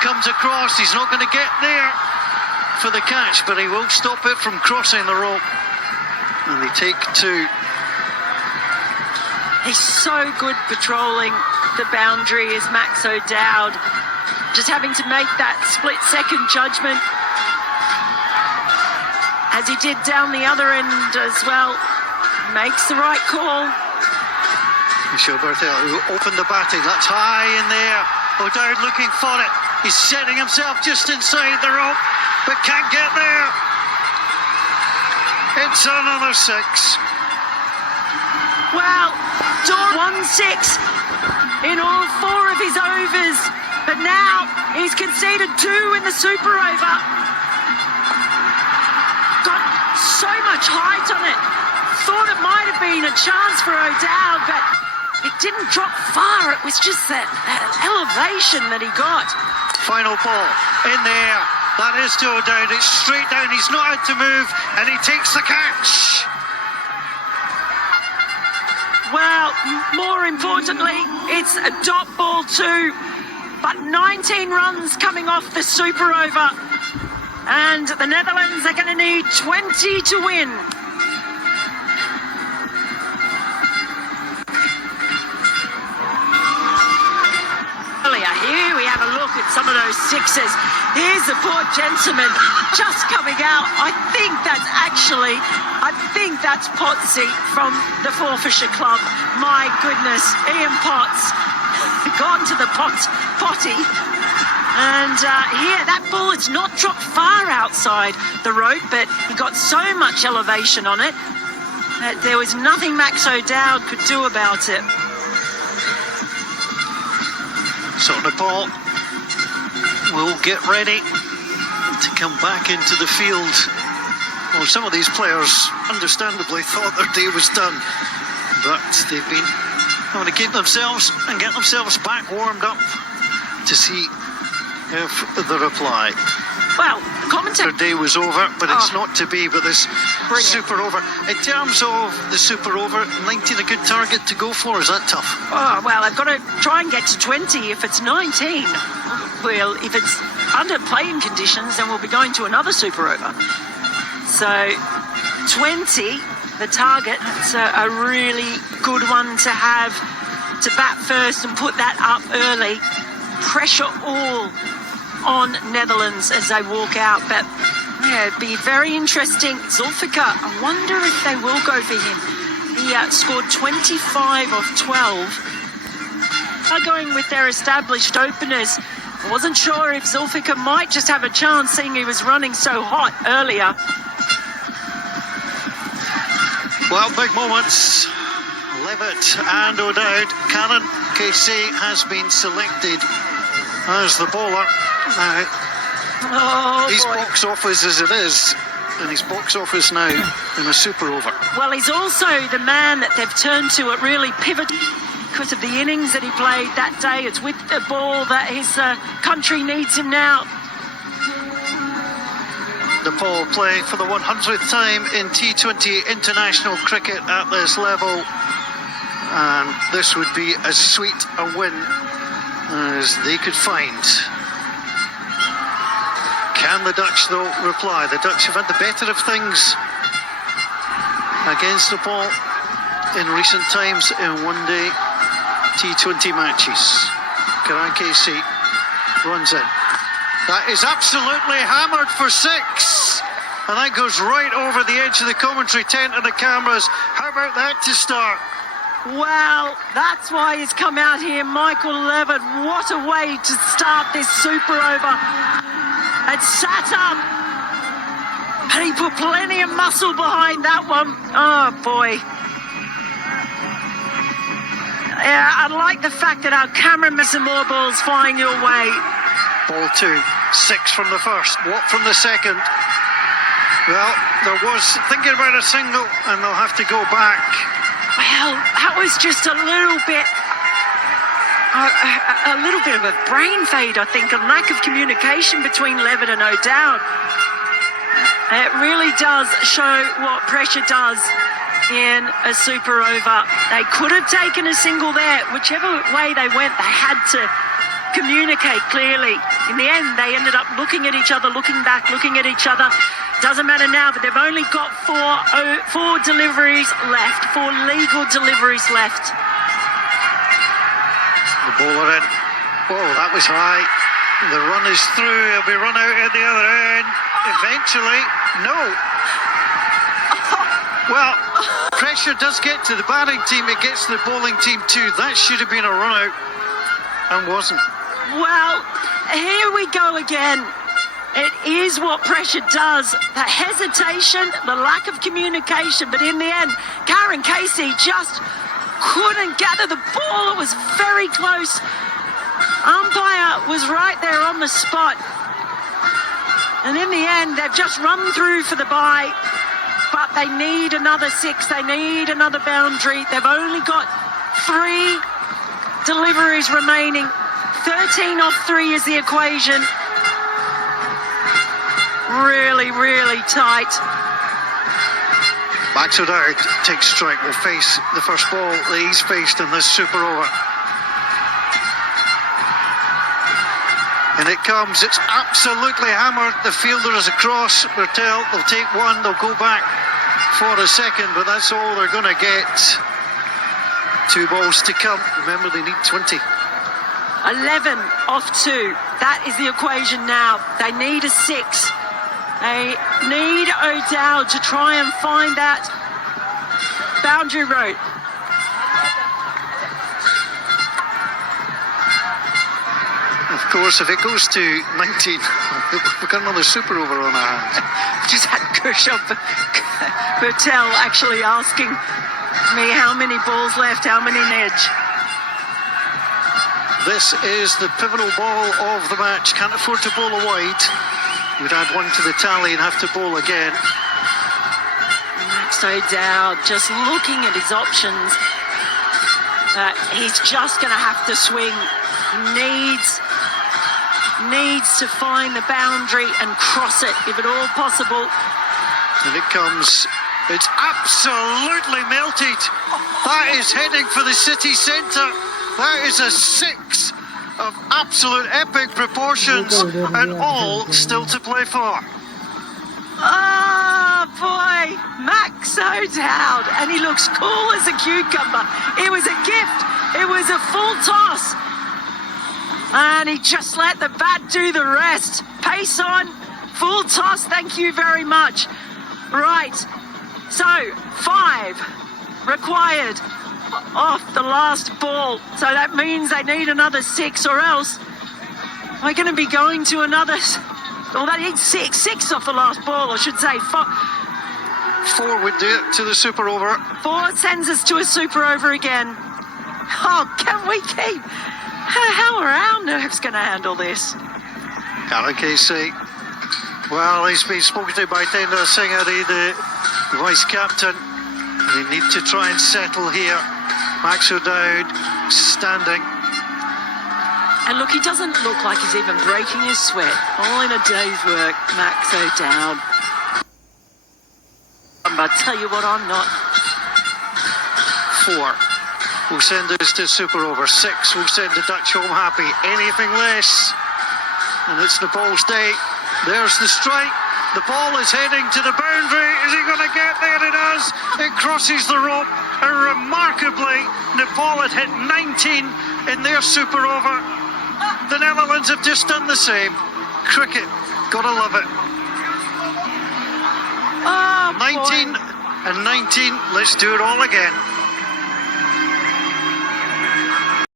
comes across. He's not going to get there for the catch, but he will stop it from crossing the rope. And they take two. He's so good patrolling the boundary, is Max O'Dowd. Just having to make that split-second judgment, as he did down the other end as well. Makes the right call. Michel Bertel, who opened the batting. That's high in there. O'Dowd looking for it. He's setting himself just inside the rope, but can't get there. It's another six. Well, Dor 1-6 in all four of his overs, but now he's conceded two in the super over. Got so much height on it. Thought it might have been a chance for O'Dowd, but it didn't drop far. It was just that elevation that he got. Final ball in there. That is to O'Dowd. It's straight down. He's not out to move, and he takes the catch. Well, more importantly, it's a dot ball too, but 19 runs coming off the super over, and the Netherlands are going to need 20 to win. Here we have a look at some of those sixes. Here's the poor gentleman just coming out. I think that's Potsy from the Forfeiture Club. My goodness, Ian Potts gone to the potty. And here, that ball, it's not dropped far outside the rope, but he got so much elevation on it that there was nothing Max O'Dowd could do about it. So Nepal will get ready to come back into the field. Well, some of these players understandably thought their day was done, but they've been having to keep themselves and get themselves back warmed up to see if the reply. Well, the commentator... Their day was over, but it's not to be. But this brilliant. super over, in terms of the super over, 19 a good target to go for? Is that tough? Oh, well, I've got to try and get to 20 if it's 19. Well, if it's under playing conditions, then we'll be going to another super over. So 20, the target, it's a really good one to have to bat first and put that up early. Pressure all on Netherlands as they walk out, but yeah, it'd be very interesting. Zulfikar, I wonder if they will go for him. He scored 25 of 12. They're going with their established openers. I wasn't sure if Zulfikar might just have a chance, seeing he was running so hot earlier. Well, big moments. Levitt and O'Dowd. Karen KC has been selected as the bowler. His box office as it is, and his box office now in a super over. Well, he's also the man that they've turned to at really pivot because of the innings that he played that day. It's with the ball that his country needs him now. Nepal play for the 100th time in T20 international cricket at this level, and this would be as sweet a win as they could find. Can the Dutch, though, reply? The Dutch have had the better of things against Nepal in recent times in one-day T20 matches. Karan KC runs in. That is absolutely hammered for six. And that goes right over the edge of the commentary tent and the cameras. How about that to start? Well, that's why he's come out here, Michael Levitt. What a way to start this super over. And sat up, and he put plenty of muscle behind that one. Oh boy. Yeah, I like the fact that our cameraman some more balls flying your way. Ball two, six from the first. What from the second? Well, there was thinking about a single, and they'll have to go back. Well, that was just a little bit of a brain fade, I think, a lack of communication between Levitt and O'Dowd. It really does show what pressure does in a super over. They could have taken a single there. Whichever way they went, they had to communicate clearly. In the end, they ended up looking at each other, looking back, looking at each other. Doesn't matter now, but they've only got four deliveries left, 4 legal deliveries left. The bowler in. Oh, that was high. The run is through. He'll be run out at the other end. Eventually, no. Well, pressure does get to the batting team. It gets to the bowling team too. That should have been a run out and wasn't. Well, here we go again. It is what pressure does. The hesitation, the lack of communication. But in the end, Karen Casey just couldn't gather the ball. It was very close. Umpire was right there on the spot. And in the end, they've just run through for the bye. But they need another 6. They need another boundary. They've only got 3 deliveries remaining. 13 off 3 is the equation. Really, really tight. Max O'Dowd takes strike. Will face the first ball that he's faced in this super over. And it comes. It's absolutely hammered. The fielder is across. Bertel, they'll take 1. They'll go back for a second, but that's all they're going to get. 2 balls to come. Remember, they need 20. 11 off 2. That is the equation now. They need a 6. They need O'Dowd to try and find that boundary road. Of course, if it goes to 19, we've got another super over on our hands. Just had Kershaw Bertel actually asking me how many balls left, how many edge. This is the pivotal ball of the match. Can't afford to bowl a wide. Would add 1 to the tally and have to bowl again. Max O'Dowd just looking at his options. He's just going to have to swing. He needs to find the boundary and cross it, if at all possible. And it comes. It's absolutely melted. That is heading for the city centre. That is a 6 of absolute epic proportions, and all still to play for. Oh boy, Max O'Dowd, and he looks cool as a cucumber. It was a gift. It was a full toss. And he just let the bat do the rest. Pace on, full toss, thank you very much. Right, so 5 required off the last ball. So that means they need another 6, or else we're going to be going to another... Well, they need 6 off the last ball, I should say. 4 would do it to the super over. 4 sends us to a super over again. Oh, can we keep... How are our nerves going to handle this? Karen Casey. Well, he's been spoken to by Tender Singh-Ari, the vice captain. They need to try and settle here. Max O'Dowd standing. And look, he doesn't look like he's even breaking his sweat. All in a day's work, Max O'Dowd. But I tell you what, I'm not. 4 will send us to super over. 6 will send the Dutch home happy. Anything less, and it's Nepal's day. There's the strike. The ball is heading to the boundary. Is he going to get there? It does. It crosses the rope. And remarkably, Nepal had hit 19 in their super over. The Netherlands have just done the same. Cricket, gotta love it. Oh, 19 boy. and 19. Let's do it all again.